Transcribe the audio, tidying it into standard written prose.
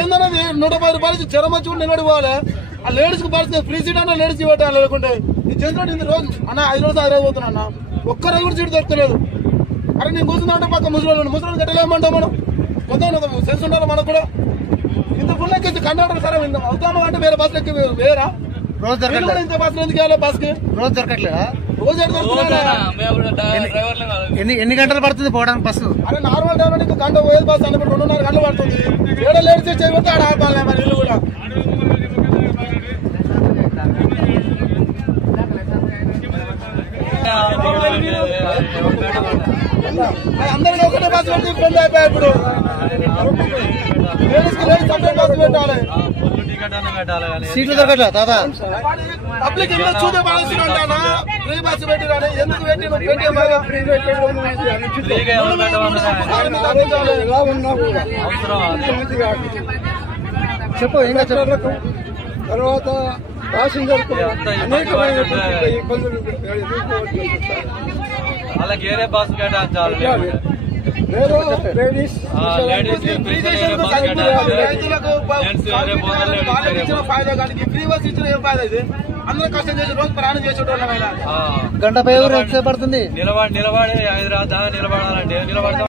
ఏందన్నా 110 రూపాయలు జ్వరం వచ్చి కూడా నిలబడి పోవాలి. ఆ లేడీస్ కి పరిస్థితి ఫ్రీ సీట్ అన్నా లేడీస్ ఇవ్వటాలి. లేకుంటే ఈ చంద్రుడు ఇంత రోజు అన్న 5 రోజులు 6 రోజు పోతున్నా అన్న, ఒక్క రోజు కూడా సీట్ దొరకలేదు. అరే నేను కూర్చుందంటే పక్క ముసలి కట్టలేమంటాం మనం. కొంత సెన్స్ ఉండాలి మనకు కూడా. ఇంత ఫుల్ ఎక్కి కండక్టర్ సరే అవుతామా అంటే వేరే బస్సులు ఎక్కి వేరా రోజు దొరకట్లేదు. ఇంత బస్సులు ఎందుకు వెళ్ళాలి? బస్ కి రోజు దొరకట్లేదా? రోజు ఎన్ని గంటలు పడుతుంది పోవడానికి బస్సు? అరే నార్మల్ టైం లో గంట పోయేది బస్సు అన్నప్పుడు 2.5 గంటలు పడుతుంది. ఏడో లేడీస్ చేయబోతే ఆడ ఆపాలి మరి ఇల్లు కూడా. అందరికీ ఒకటే బస్సు పెట్టి ఇబ్బంది అయిపోయాయి. ఇప్పుడు లేడీస్ కి లేడీస్ సపరేట్ బస్సు పెట్టాలి. సీట్లు దొరకట్లే దాదా పబ్లిక్ ఇంట్లో చూసే పాలసీ ఉంటానా ఫ్రీ బస్సు పెట్టిరాని ఎందుకు పెట్టి చెప్పు ఇంకా చెప్పు. తర్వాత ప్యాసింజర్ అనేకమైన ఇబ్బందులు వాళ్ళకి వేరే బస్సు కేటాయించాలి. అందరూ కష్టం చేసి రోజు ప్రయాణం చేసేటోళ్ళం. గంట పై పడుతుంది నిలబడి హైదరాబాద్ నిలబడాలంటే నిలబడతాం.